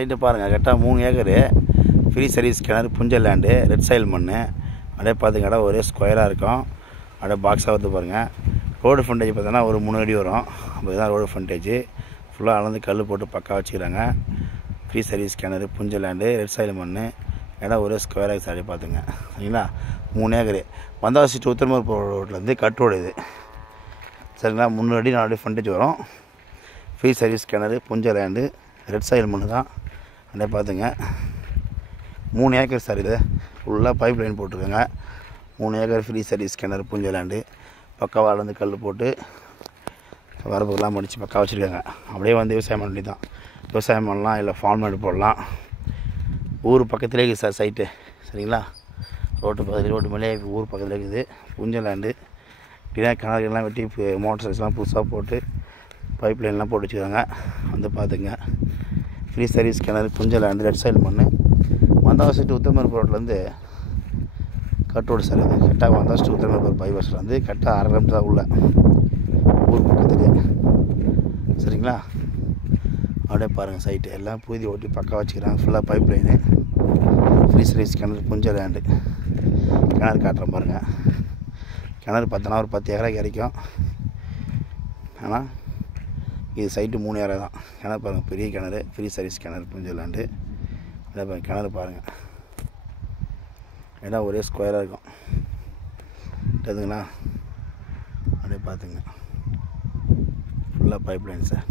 Site பாருங்கள், கரெக்டாக 3 acre free service கிணறு, புஞ்சல் லேண்டு, ரெட் சாயில் மண். அப்படியே பார்த்துங்க, இடம் ஒரே ஸ்கொயராக இருக்கும். அப்படியே பாக்ஸாக வந்து பாருங்கள். ரோடு ஃப்ரண்டேஜ் பார்த்தோன்னா ஒரு 3 அடி வரும். அப்போ தான் ரோடு ஃப்ரண்டேஜ் ஃபுல்லாக அளந்து கல் போட்டு பக்கா வச்சுக்கிறாங்க. ஃப்ரீ சர்வீஸ் கிணறு, புஞ்சல் லேண்டு, ரெட் சாயில் மண். இடம் ஒரே ஸ்கொயராக சாரி பார்த்துங்க, சரிங்களா. 3 ஏக்கரு வந்தாசி டு உத்தரமூர் போகிற ரோட்லேருந்து கட் ரோடு இது, சரிங்களா. 3 அடி 4 அடி ஃப்ரண்டேஜ் வரும். ஃப்ரீ சர்வீஸ் கிணறு, புஞ்சல் லேண்டு, ரெட் சாயில் மண் தான். அப்படியே பார்த்துங்க, 3 ஏக்கர் சார். இது ஃபுல்லாக பைப் லைன் போட்டிருக்காங்க. 3 ஏக்கர் ஃப்ரீ சர்வீஸ் கிணறு, புஞ்சல் லேண்டு. பக்காவாக அளந்து கல் போட்டு வரப்புக்கெல்லாம் முடித்து பக்கா வச்சுருக்காங்க. அப்படியே வந்து விவசாயம் பண்ணி தான் விவசாயம் பண்ணலாம், இல்லை ஃபார்ம் மேடு போடலாம். ஊர் பக்கத்துலேயே இருக்குது சார் சைட்டு, சரிங்களா. ரோட்டு பக்கத்தில், ரோட்டு மேலே ஊர் பக்கத்தில் இருக்குது. புஞ்சல் லேண்டு இப்படின்னா கிணறுலாம் வெட்டி மோட்டர் சைஸ்லாம் புதுசாக போட்டு பைப் லைன்லாம் போட்டு வச்சுருக்காங்க. வந்து பார்த்துங்க, ஃப்ரீ சர்வீஸ் கிணறு, புஞ்சல் லேண்டு, ரெட் சைல் மண். வந்தாசி டு உத்தரமூர் ரோட்லேருந்து கட் ரோடு சார். இது கரெக்டாக வந்தாசி டு உத்தரமூர் பைபாஸ்லேருந்து கரெக்டாக 1/2 கிலோமீட்டர் தான் உள்ள ஊர் பக்கத்துலேயே, சரிங்களா. அப்படியே பாருங்கள், சைட்டு எல்லாம் பூதி ஓட்டி பக்கா வச்சுக்கிறாங்க. ஃபுல்லாக பைப் லைனு, ஃப்ரீ சர்வீஸ் கிணறு, புஞ்சல் லேண்டு. கிணறு காட்டுறேன் பாருங்கள். கிணறு பார்த்தோன்னா ஒரு 10 ஏக்கரா கிடைக்கும். ஆனால் இது சைட்டு 3 ஏக்கரா தான். கிணறு பாருங்கள், பெரிய கிணறு, ஃப்ரீ சர்வீஸ் கிணறு, புஞ்சல் லேண்டு. அதே பாருங்கள், கிணறு பாருங்கள், இடம் ஒரே ஸ்கொயராக இருக்கும். தெரியுதுங்களா. அப்படியே பார்த்துங்க, ஃபுல்லாக பைப் லைன் சார்.